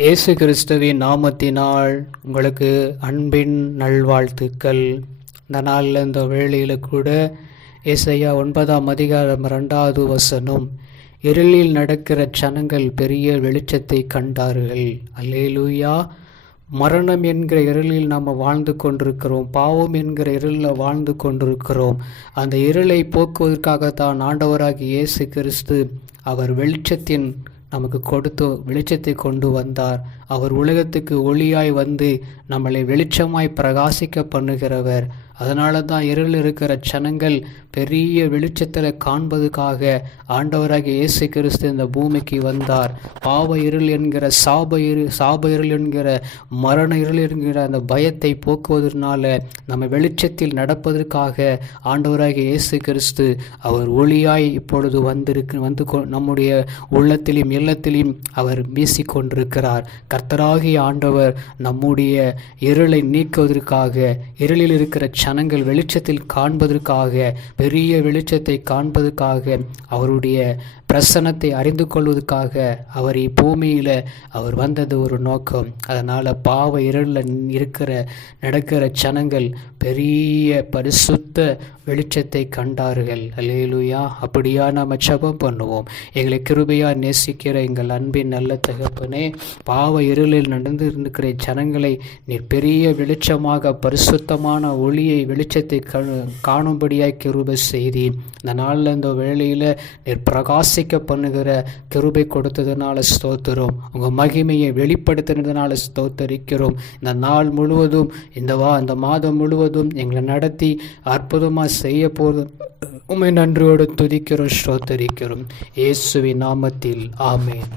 இயேசு கிறிஸ்துவின் நாமத்தினால் உங்களுக்கு அன்பின் நல்வாழ்த்துக்கள். இந்த நாளில் இந்த வேளையில் கூட ஏசாயா 9:2 இருளில் நடக்கிற ஜனங்கள் பெரிய வெளிச்சத்தை கண்டார்கள். அல்லேலூயா. மரணம் என்கிற இருளில் நாம் வாழ்ந்து கொண்டிருக்கிறோம். பாவம் என்கிற இருளில் வாழ்ந்து கொண்டிருக்கிறோம். அந்த இருளை போக்குவதற்காகத்தான் ஆண்டவராகிய இயேசு கிறிஸ்து அவர் வெளிச்சத்தின் நமக்கு வெளிச்சத்தை கொண்டு வந்தார். அவர் உலகத்துக்கு ஒளியாய் வந்து நம்மளை வெளிச்சமாய் பிரகாசிக்க பண்ணுகிறவர். அதனால தான் இருள் இருக்கிற ஜனங்கள் பெரிய வெளிச்சத்தில் காண்பதுக்காக ஆண்டவராகிய இயேசு கிறிஸ்து இந்த பூமிக்கு வந்தார். பாவ இருள் என்கிற சாப இருள் என்கிற மரண இருள் என்கிற அந்த பயத்தை போக்குவதனால நம்ம வெளிச்சத்தில் நடப்பதற்காக ஆண்டவராகிய இயேசு கிறிஸ்து அவர் ஒளியாய் இப்பொழுது நம்முடைய உள்ளத்திலும் இல்லத்திலும் அவர் வீசிக்கொண்டிருக்கிறார். கர்த்தராகிய ஆண்டவர் நம்முடைய இருளை நீக்குவதற்காக, இருளில் இருக்கிற ஜனங்கள் வெளிச்சத்தில் காண்பதற்காக, பெரிய வெளிச்சத்தை காண்பதற்காக, அவருடைய பிரசன்னத்தை அறிந்து கொள்வதற்காக அவர் இப்பூமியில் அவர் வந்தது ஒரு நோக்கம். அதனால் பாவ இருளில் நடக்கிற ஜனங்கள் பெரிய பரிசுத்த வெளிச்சத்தை கண்டார்கள். அல்லேலூயா. அப்படியா நாம் ஜெபம் பண்ணுவோம். எங்களை கிருபையா நேசிக்கிற எங்கள் அன்பின் நல்ல தகப்பனே, பாவ இருளில் நடந்து இருக்கிற ஜனங்களை நீர் பெரிய வெளிச்சமாக பரிசுத்தமான ஒளியை வெளிச்சத்தை காணும்படியாய் கிருபை செய்தி. இந்த நாளில் இந்த வேளையில் நீர் பிரகாசிக்க பண்ணுகிற கிருபை கொடுத்ததுனால ஸ்தோத்திரம். உங்கள் மகிமையை வெளிப்படுத்தினதுனால ஸ்தோத்தரிக்கிறோம். இந்த நாள் முழுவதும் இந்த மாதம் முழுவதும் எங்களை நடத்தி அற்புதமாக செய்ய போது உம்மை நன்றியோடு துதிக்கிறோம், ஸ்தோத்தரிக்கிறோம். இயேசுவின் நாமத்தில் ஆமென்.